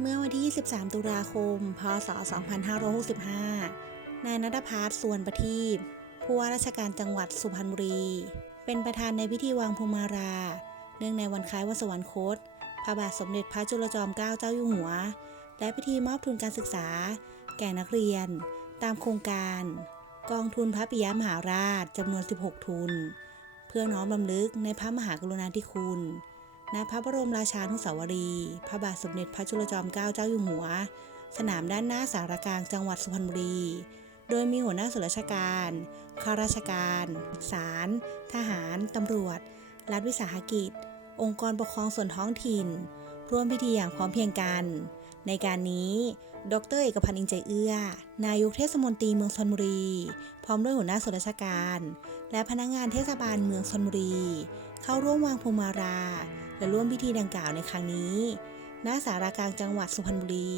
เมื่อวันที่ 23 ตุลาคม พศ 2565 นายนัทพัฒน์ส่วนประทีปผู้ว่าราชการจังหวัดสุพรรณบุรี เป็นประธานในพิธีวางพวงมาลาเนื่องในวันคล้ายวันสวรรคต พระบาทสมเด็จพระจุลจอมเกล้าเจ้าอยู่หัว และพิธีมอบทุนการศึกษา แก่นักเรียน ตามโครงการ กองทุนพระปิยมหาราชจำนวน 16 ทุน เพื่อน้อมรำลึกในพระมหากรุณาธิคุณ ณพระบรมราชานุสาวรีย์พระบาทสมเด็จพระจุลจอมเกล้าเจ้าอยู่หัว สนามด้านหน้าสารกลางจังหวัดสุพรรณบุรี โดยมีหัวหน้าส่วนราชการ ข้าราชการ ศาล ทหาร ตำรวจ รัฐวิสาหกิจ องค์กรปกครองส่วนท้องถิ่น ร่วมพิธีอย่างพร้อมเพรียงกัน ในการนี้ ดรเอกพันธ์อินใจเอื้อ นายกเทศมนตรีเมืองชลบุรี พร้อมด้วยหัวหน้าส่วนราชการ และพนักงานเทศบาลเมืองชลบุรี เข้าร่วมวางพวงมาลา และร่วมพิธีดังกล่าวในครั้งนี้ ณ สารากลางจังหวัดสุพรรณบุรี